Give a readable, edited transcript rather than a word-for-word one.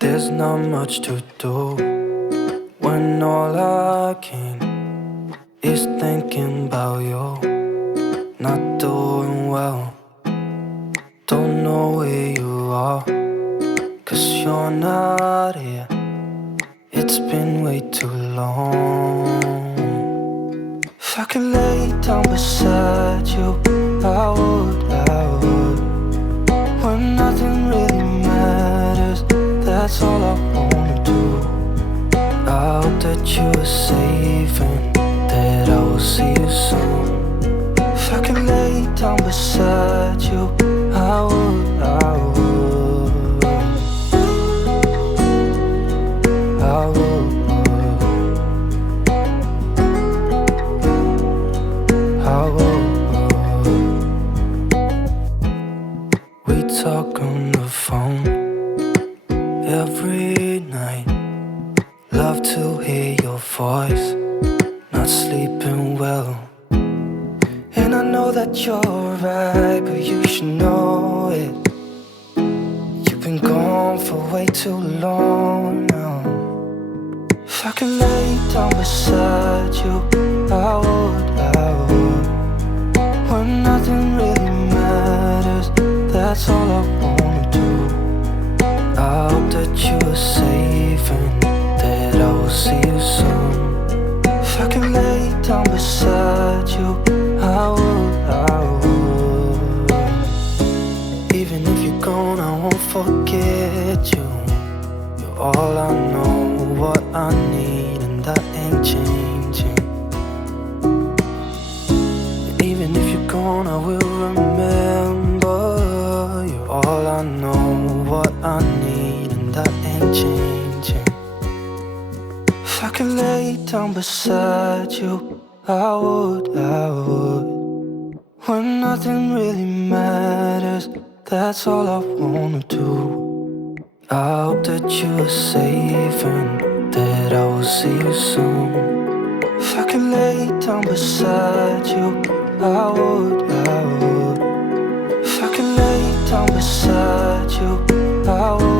There's not much to do when all I can is thinking about you. Not doing well, don't know where you are, 'cause you're not here. It's been way too long. If I could lay down beside you, I would. When nothing really matters, that's all I wanna do. I hope that you are safe and that I will see you soon. If I could lay down beside you, I would. I would. We talk on the phone every night. Love to hear your voice. Not sleeping well, and I know that you're right, but you should know it. You've been gone for way too long now. If I could lay down beside you, I would. When nothing really matters, that's all I wanna do. I hope that you are safe and that I will see you soon. If I could lay down beside you, I would. Even if you're gone, I won't forget you. You're all I know, what I need, and that ain't changing. Even if you're gone, I will remember. You're all I know, what I need, and that ain't changing. If I could lay down beside you, I would. When nothing really matters, that's all I wanna do. I hope that you are safe and that I will see you soon. If I could lay down beside you, I would. If I could lay down beside you, I would.